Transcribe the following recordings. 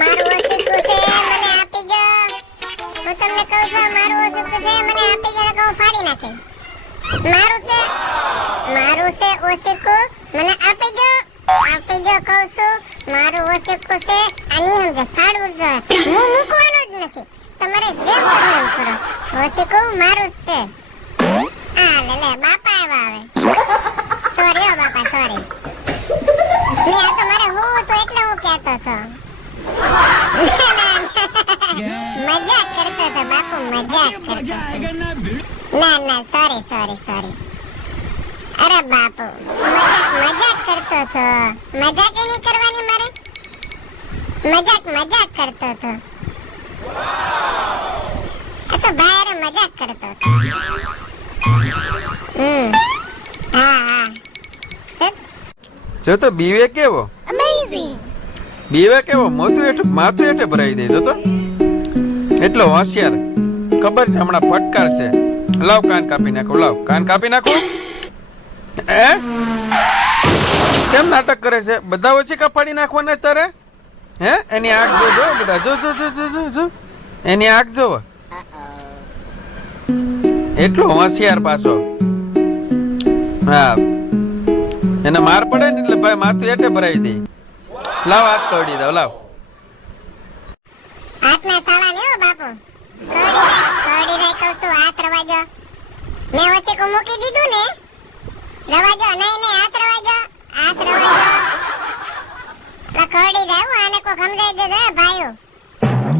મારું ઓશિકું છે મને આપી દો. હું તમને કહું છું મારું ઓશિકું છે મને આપી દો કે હું ફાડી નાખે. મારું છે ઓશિકું મને આપી દો કહું છું. મારું ઓશિકું છે આની સમજે ફાડવું જ જોઈએ. હું મૂકવાનો જ નથી. તમારે જેમ કરવું એમ કરો. ઓશિકું મારું જ છે. આ લે બાપા આવ્યા હવે. સોરી હો બાપા સોરી. લે આ તો મારે હું તો એટલે હું કહેતો હતો. મજાક કરતો હતો બાપુ મજાક કરતો હતો. ના સોરી. અરે બાપુ મજાક કરતો હતો. મજાક નહીં કરવાની મારે. મજાક કરતો હતો. આ તો ભાઈ મજાક કરતો હતો. હા જો તો બીવે કેવો અમેઝિંગ. બીવે કેવો માથું હેઠે ભરાઈ દે જો તો એટલો હોશિયાર. ખબર છે હમણાં ફટકાર છે. લાવ કાન કાપી નાખો. કેમ નાટક કરે છે? બધા ઓછી કપાડી નાખવાના તારે? હે એની આંખ જો બધા જો એની આંખ જો. એટલો હોશિયાર પાછો. હા એને માર પડે ને એટલે ભાઈ માથું હેઠે ભરાઈ દે. લાવ હાથ તોડી દો લાવ. હાથના સાળા ને હો બાપુ. કડી રહી કહું છું હાથ રવાજો. મેં ઓછી કો મૂકી દીધું ને. રવાજો નહીં હાથ રવાજો. કડી જાય હું આને કો સમજાઈ દેજો ભાઈઓ.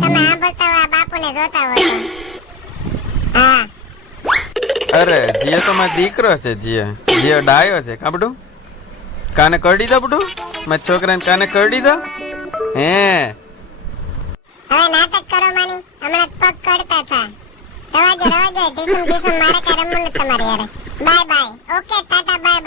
તમે સાંભળતા હોય બાપુને જોતા હોય. હા અરે જીએ તો મારો દીકરો છે. જીએ ડાયો છે કાબડું. કાને કરડી દો બડું. મારા છોકરાને કાને કરડી દો. હે હવે નાટક કરો માની. હમણાં પગ કડતા થા. રવાજો ઢીસુમ મારે કઈ રમવું નથી તમારે યાર. Bye okay tata by